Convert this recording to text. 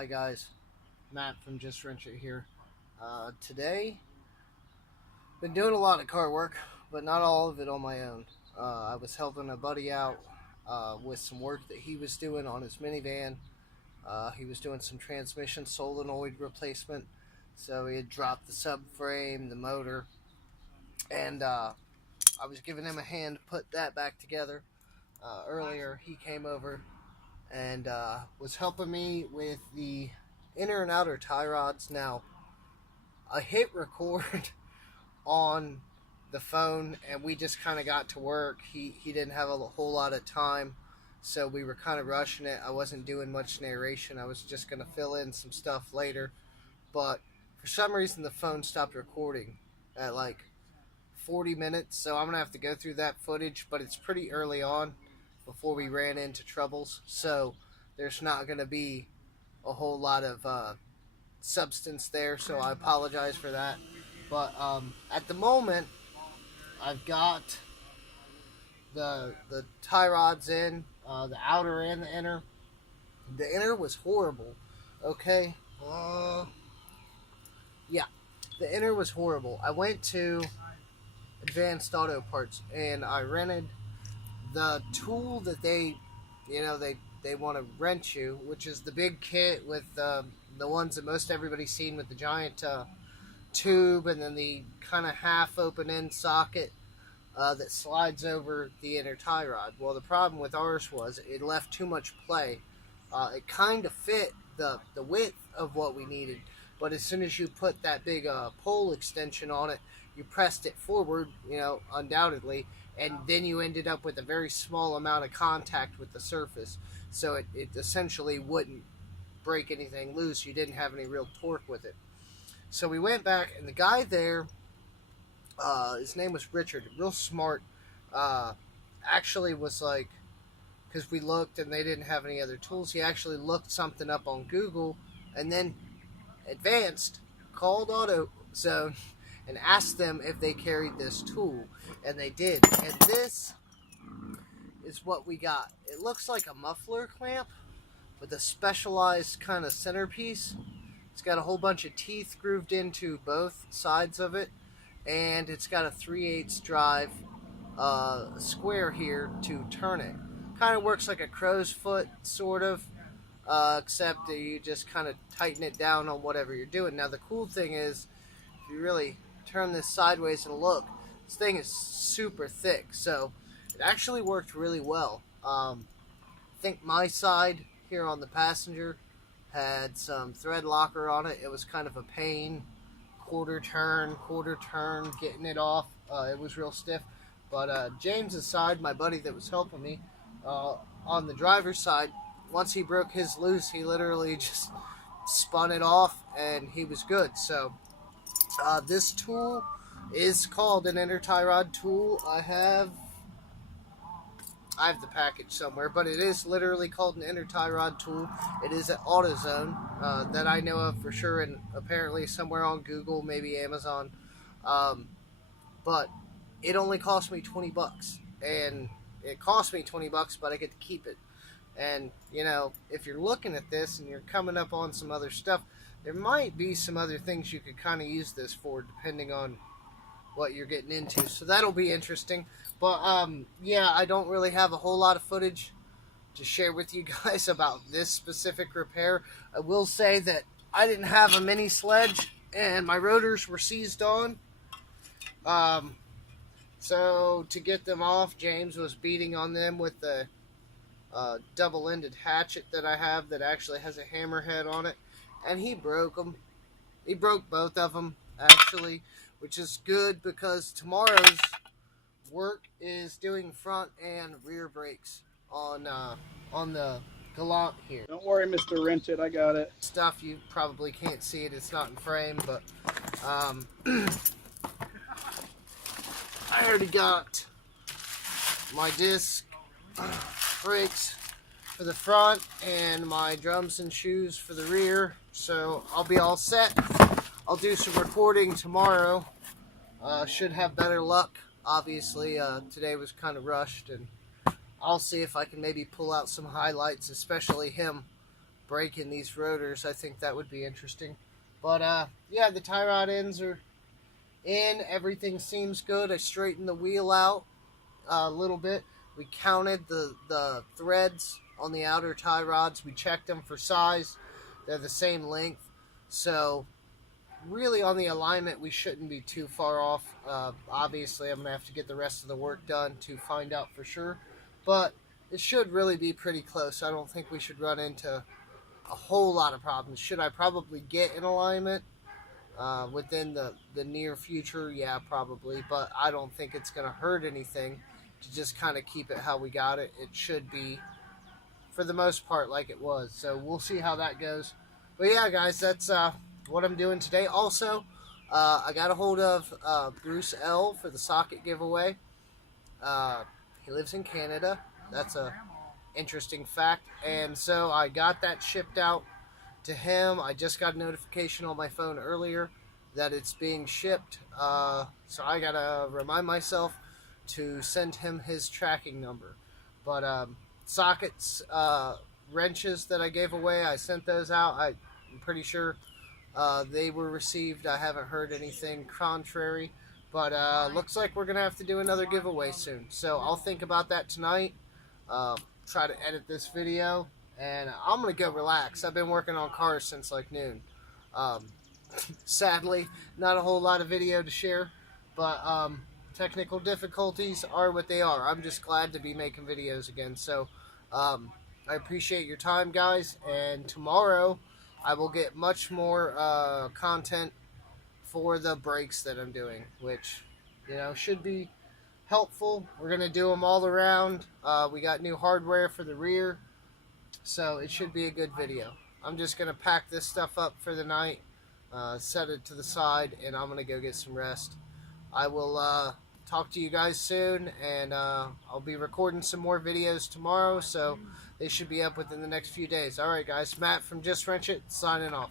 Hi guys, Matt from Just Wrench It here. Today, been doing a lot of car work, but not all of it on my own. I was helping a buddy out with some work that he was doing on his minivan. He was doing some transmission solenoid replacement, so he had dropped the subframe, the motor, and I was giving him a hand to put that back together. Earlier, he came over and was helping me with the inner and outer tie rods. Now, I hit record on the phone and we just kind of got to work. He didn't have a whole lot of time, so we were kind of rushing it. I wasn't doing much narration. I was just going to fill in some stuff later, but for some reason the phone stopped recording at like 40 minutes, so I'm going to have to go through that footage, but it's pretty early on before we ran into troubles, so there's not going to be a whole lot of substance there, so I apologize for that. But at the moment, I've got the tie rods in, the outer and the inner. The inner was horrible. Okay, yeah, the inner was horrible. I went to Advanced Auto Parts and I rented the tool that they want to rent you, which is the big kit with the ones that most everybody's seen with the giant tube and then the kind of half open end socket that slides over the inner tie rod. Well, the problem with ours was it left too much play. It kind of fit the width of what we needed, but as soon as you put that big pole extension on it, you pressed it forward, undoubtedly, and then you ended up with a very small amount of contact with the surface. So it essentially wouldn't break anything loose. You didn't have any real torque with it. So we went back, and the guy there, his name was Richard, real smart, actually was like, because we looked and they didn't have any other tools, he actually looked something up on Google, and then Advanced called AutoZone and asked them if they carried this tool, and they did. And this is what we got. It looks like a muffler clamp with a specialized kind of centerpiece. It's got a whole bunch of teeth grooved into both sides of it, and it's got a 3/8 drive square here to turn it. Kind of works like a crow's foot, sort of, except that you just kind of tighten it down on whatever you're doing. Now, the cool thing is, if you really turn this sideways and look, this thing is super thick, so it actually worked really well. I think my side here on the passenger had some thread locker on it. It was kind of a pain, quarter turn, getting it off. It was real stiff. But James's side, my buddy that was helping me, on the driver's side, once he broke his loose, he literally just spun it off and he was good. So this tool is called an inner tie rod tool. I have the package somewhere, but it is literally called an inner tie rod tool. It is at AutoZone that I know of for sure, and apparently somewhere on Google, maybe Amazon. But it only cost me $20, and it cost me $20, but I get to keep it. And if you're looking at this and you're coming up on some other stuff, there might be some other things you could kind of use this for, depending on what you're getting into. So that'll be interesting. But yeah, I don't really have a whole lot of footage to share with you guys about this specific repair. I will say that I didn't have a mini sledge and my rotors were seized on. So to get them off, James was beating on them with the double-ended hatchet that I have that actually has a hammerhead on it, and he broke them. He broke both of them, actually, which is good because tomorrow's work is doing front and rear brakes on the Galant here. Don't worry, Mr. Wrench It, I got it. Stuff you probably can't see it, it's not in frame, but I already got my disc brakes for the front and my drums and shoes for the rear, so I'll be all set. I'll do some recording tomorrow. Should have better luck. Obviously, today was kind of rushed, and I'll see if I can maybe pull out some highlights, especially him breaking these rotors. I think that would be interesting. But yeah, the tie rod ends are in. Everything seems good. I straightened the wheel out a little bit. We counted the threads on the outer tie rods. We checked them for size. They're the same length. So really on the alignment, we shouldn't be too far off. Obviously, I'm going to have to get the rest of the work done to find out for sure. But it should really be pretty close. I don't think we should run into a whole lot of problems. Should I probably get in alignment within the near future? Yeah, probably. But I don't think it's going to hurt anything to just kind of keep it how we got it. It should be, for the most part, like it was. So we'll see how that goes. But yeah, guys, that's what I'm doing today. Also, I got a hold of Bruce L. for the socket giveaway. He lives in Canada. That's a interesting fact. And so I got that shipped out to him. I just got a notification on my phone earlier that it's being shipped. So I gotta remind myself to send him his tracking number. But sockets, wrenches that I gave away, I sent those out. I'm pretty sure they were received. I haven't heard anything contrary. But looks like we're going to have to do another giveaway soon. So I'll think about that tonight. Try to edit this video. And I'm going to go relax. I've been working on cars since like noon. Sadly, not a whole lot of video to share. But technical difficulties are what they are. I'm just glad to be making videos again. So I appreciate your time, guys. And tomorrow I will get much more content for the brakes that I'm doing, which, you know, should be helpful. We're going to do them all around. We got new hardware for the rear, so it should be a good video. I'm just going to pack this stuff up for the night, set it to the side, and I'm going to go get some rest. I will talk to you guys soon, and I'll be recording some more videos tomorrow, so they should be up within the next few days. Alright guys, Matt from Just Wrench It, signing off.